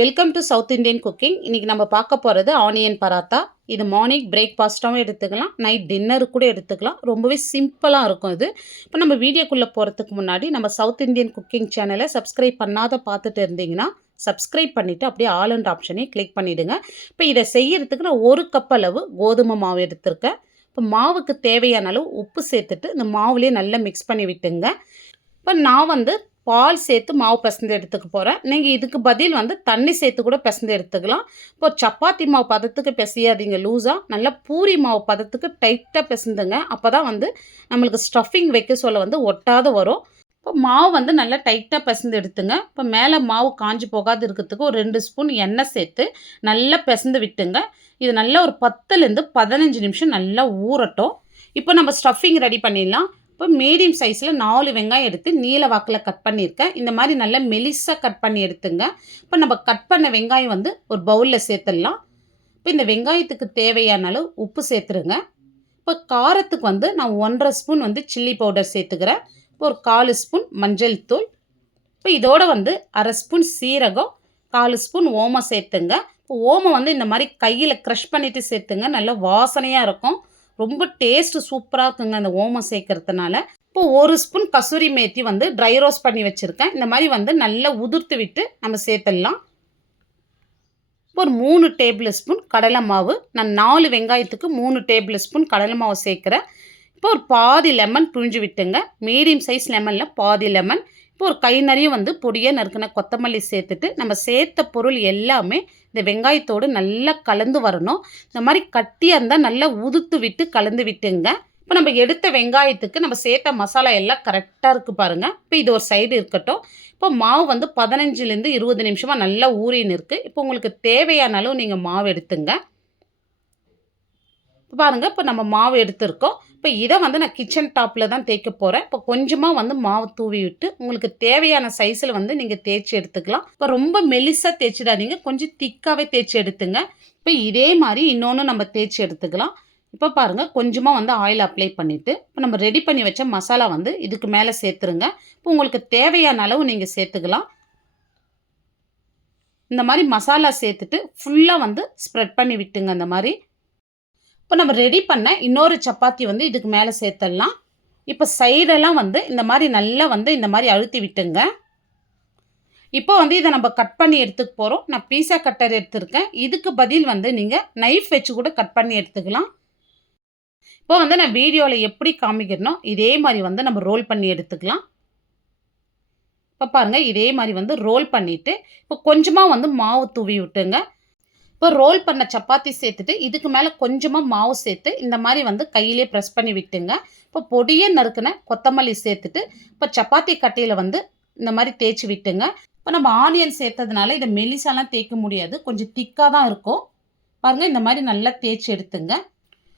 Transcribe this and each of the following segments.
Welcome to south Indian cooking. இன்றைக்கி நம்ம பார்க்க போகிறது ஆனியன் பராத்தா. இது மார்னிங் பிரேக்ஃபாஸ்ட்டாகவும் எடுத்துக்கலாம், நைட் டின்னரு கூட எடுத்துக்கலாம். ரொம்பவே சிம்பிளாக இருக்கும் இது. இப்போ நம்ம வீடியோக்குள்ளே போகிறதுக்கு முன்னாடி நம்ம சவுத் இந்தியன் குக்கிங் சேனலை சப்ஸ்கிரைப் பண்ணாத பார்த்துட்டு இருந்தீங்கன்னா சப்ஸ்கிரைப் பண்ணிவிட்டு அப்படியே ஆல் ஆப்ஷனையும் கிளிக் பண்ணிவிடுங்க. இப்போ இதை செய்யறதுக்கு நான் 1 கப் அளவு கோதுமை மாவு எடுத்திருக்கேன். இப்போ மாவுக்கு தேவையான அளவு உப்பு சேர்த்துட்டு இந்த மாவுலேயே நல்லா மிக்ஸ் பண்ணி விட்டுங்க. இப்போ நான் பால் சேர்த்து மாவு பிசைந்து எடுத்துக்க போகிறேன். நீங்கள் இதுக்கு பதில் தண்ணி சேர்த்து கூட பிசைந்து எடுத்துக்கலாம். இப்போ சப்பாத்தி மாவு பதத்துக்கு பிசையாதீங்க லூஸாக, நல்லா பூரி மாவு பதத்துக்கு டைட்டாக பிசைந்துங்க. அப்போ தான் நம்மளுக்கு ஸ்டஃபிங் வைக்க சொல்ல ஒட்டாத வரும். இப்போ மாவு நல்லா டைட்டாக பிசைந்து எடுத்துங்க. இப்போ மேலே மாவு காஞ்சி போகாது இருக்கிறதுக்கு ஒரு 2 ஸ்பூன் எண்ணெய் சேர்த்து நல்லா பிசைந்து விட்டுங்க. இது நல்லா ஒரு 10லேருந்து 15 நிமிஷம் நல்லா ஊறட்டும். இப்போ நம்ம ஸ்டஃபிங் ரெடி பண்ணிடலாம். இப்போ மீடியம் சைஸில் 4 வெங்காயம் எடுத்து நீல வாக்கில் கட் பண்ணியிருக்கேன். இந்த மாதிரி நல்லா மெலிசாக கட் பண்ணி எடுத்துங்க. இப்போ நம்ம கட் பண்ண வெங்காயம் ஒரு பவுலில் சேர்த்துடலாம். இப்போ இந்த வெங்காயத்துக்கு தேவையான அளவு உப்பு சேர்த்துருங்க. இப்போ காரத்துக்கு நான் 1.5 ஸ்பூன் சில்லி பவுடர் சேர்த்துக்கிறேன். இப்போ ஒரு 4 ஸ்பூன் மஞ்சள் தூள். இப்போ இதோட 1/2 ஸ்பூன் சீரகம், 4 ஸ்பூன் ஓமம் சேர்த்துங்க. இப்போ ஓமம் இந்த மாதிரி கையில் க்ரஷ் பண்ணிவிட்டு சேர்த்துங்க, நல்லா வாசனையாக இருக்கும். ரொம்ப டேஸ்ட்டு சூப்பராக இருக்குங்க அந்த ஓமம் சேர்க்கறதுனால. இப்போ 1 spoon kasuri methi dry roast பண்ணி வச்சுருக்கேன். இந்த மாதிரி நல்லா உதிர்த்து விட்டு நம்ம சேர்த்துடலாம். இப்போ ஒரு 3 டேபிள் ஸ்பூன் கடலை மாவு. நான் 4 வெங்காயத்துக்கு 3 டேபிள் ஸ்பூன் கடலை மாவு சேர்க்குறேன். இப்போ ஒரு பாதி லெமன் புழிஞ்சு விட்டுங்க. மீடியம் சைஸ் லெமனில் பாதி லெமன். இப்போ ஒரு கை நிறைய பொடியாக நறுக்கின கொத்தமல்லி சேர்த்துட்டு நம்ம சேர்த்த பொருள் எல்லாமே இந்த வெங்காயத்தோடு நல்லா கலந்து வரணும். இந்த மாதிரி கட்டியாக இருந்தால் நல்லா உதுத்து விட்டு கலந்து விட்டுங்க. இப்போ நம்ம எடுத்த வெங்காயத்துக்கு நம்ம சேர்த்த மசாலா எல்லாம் கரெக்டாக இருக்குது பாருங்கள். இப்போ இது ஒரு சைடு இருக்கட்டும். இப்போ மாவு 15லேருந்து 20 நிமிஷமாக நல்லா ஊறின்னு இருக்குது. இப்போ உங்களுக்கு தேவையான அளவு நீங்கள் மாவு எடுத்துங்க. பாருங்கள், இப்போ நம்ம மாவு எடுத்துருக்கோம். இப்போ இதை நான் கிச்சன் டாப்பில் தான் தேய்க்க போகிறேன். இப்போ கொஞ்சமாக மாவு தூவி விட்டு உங்களுக்கு தேவையான சைஸில் நீங்கள் தேய்ச்சி எடுத்துக்கலாம். இப்போ ரொம்ப மெலிசாக தேய்ச்சிடாதீங்க, கொஞ்சம் திக்காகவே தேய்ச்சி எடுத்துங்க. இப்போ இதே மாதிரி இன்னொன்று நம்ம தேய்ச்சி எடுத்துக்கலாம். இப்போ பாருங்கள், கொஞ்சமாக ஆயில் அப்ளை பண்ணிவிட்டு இப்போ நம்ம ரெடி பண்ணி வச்ச மசாலா இதுக்கு மேலே சேர்த்துருங்க. இப்போ உங்களுக்கு தேவையான அளவு நீங்கள் சேர்த்துக்கலாம். இந்த மாதிரி மசாலா சேர்த்துட்டு ஃபுல்லாக ஸ்ப்ரெட் பண்ணி விட்டுங்க. அந்த மாதிரி இப்போ நம்ம ரெடி பண்ண இன்னொரு சப்பாத்தி இதுக்கு மேலே சேர்த்துடலாம். இப்போ சைடெல்லாம் இந்த மாதிரி நல்லா இந்த மாதிரி அழுத்தி விட்டுங்க. இப்போ இதை நம்ம கட் பண்ணி எடுத்துக்க போகிறோம். நான் பீஸா கட்டர் எடுத்துருக்கேன். இதுக்கு பதில் நீங்கள் நைஃப் வச்சு கூட கட் பண்ணி எடுத்துக்கலாம். இப்போ நான் வீடியோவில் எப்படி காமிக்கிறனோ இதே மாதிரி நம்ம ரோல் பண்ணி எடுத்துக்கலாம். இப்போ பாருங்கள், இதே மாதிரி ரோல் பண்ணிவிட்டு இப்போ கொஞ்சமாக மாவு தூவி விட்டுங்க. இப்போ ரோல் பண்ண சப்பாத்தி சேர்த்துட்டு இதுக்கு மேலே கொஞ்சமாக மாவு சேர்த்து இந்த மாதிரி கையிலே ப்ரெஸ் பண்ணி விட்டுங்க. இப்போ பொடியே நறுக்குன கொத்தமல்லி சேர்த்துட்டு இப்போ சப்பாத்தி கட்டையில் இந்த மாதிரி தேய்ச்சி விட்டுங்க. இப்போ நம்ம ஆனியன் சேர்த்ததுனால இதை மெலிசாலாம் தேய்க்க முடியாது, கொஞ்சம் திக்காக தான் இருக்கும். பாருங்கள், இந்த மாதிரி நல்லா தேய்ச்சி எடுத்துங்க.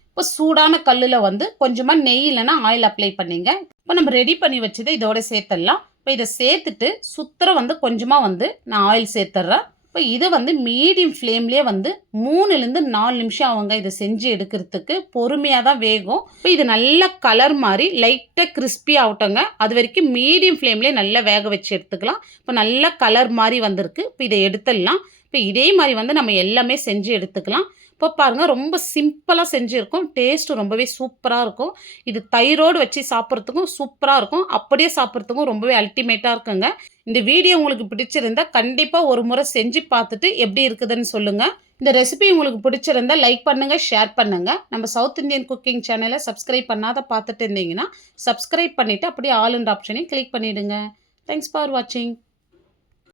இப்போ சூடான கல்லில் கொஞ்சமாக நெய் இல்லைன்னா ஆயில் அப்ளை பண்ணிங்க. இப்போ நம்ம ரெடி பண்ணி வச்சதை இதோட சேர்த்துடலாம். இப்போ இதை சேர்த்துட்டு சுத்தரம் கொஞ்சமாக நான் ஆயில் சேர்த்துட்றேன். இப்போ இது மீடியம் ஃப்ளேம்லேயே 3லேருந்து 4 நிமிஷம் ஆகுங்க இதை செஞ்சு எடுக்கிறதுக்கு. பொறுமையாக தான் வேகும். இப்போ இது நல்ல கலர் மாதிரி லைட்டாக கிறிஸ்பி ஆகட்டுங்க. அது வரைக்கும் மீடியம் ஃப்ளேம்லேயே நல்லா வேக வச்சு எடுத்துக்கலாம். இப்போ நல்ல கலர் மாதிரி வந்திருக்கு. இப்போ இதை எடுத்துடலாம். இப்போ இதே மாதிரி நம்ம எல்லாமே செஞ்சு எடுத்துக்கலாம். இப்போ பாருங்கள், ரொம்ப சிம்பிளாக செஞ்சுருக்கோம். டேஸ்ட்டு ரொம்பவே சூப்பராக இருக்கும். இது தயிரோடு வச்சு சாப்பிட்றதுக்கும் சூப்பராக இருக்கும், அப்படியே சாப்பிட்றதுக்கும் ரொம்பவே அல்டிமேட்டாக இருக்குங்க. இந்த வீடியோ உங்களுக்கு பிடிச்சிருந்தா கண்டிப்பாக ஒரு முறை செஞ்சு பார்த்துட்டு எப்படி இருக்குதுன்னு சொல்லுங்கள். இந்த ரெசிபி உங்களுக்கு பிடிச்சிருந்தா லைக் பண்ணுங்கள், ஷேர் பண்ணுங்கள். நம்ம சவுத் இந்தியன் குக்கிங் சேனலை சப்ஸ்கிரைப் பண்ணாத பார்த்துட்டு இருந்தீங்கன்னா சப்ஸ்கிரைப் பண்ணிவிட்டு அப்படியே ஆல் ஆப்ஷனையும் கிளிக் பண்ணிவிடுங்க. தேங்க்ஸ் ஃபார் வாட்சிங்.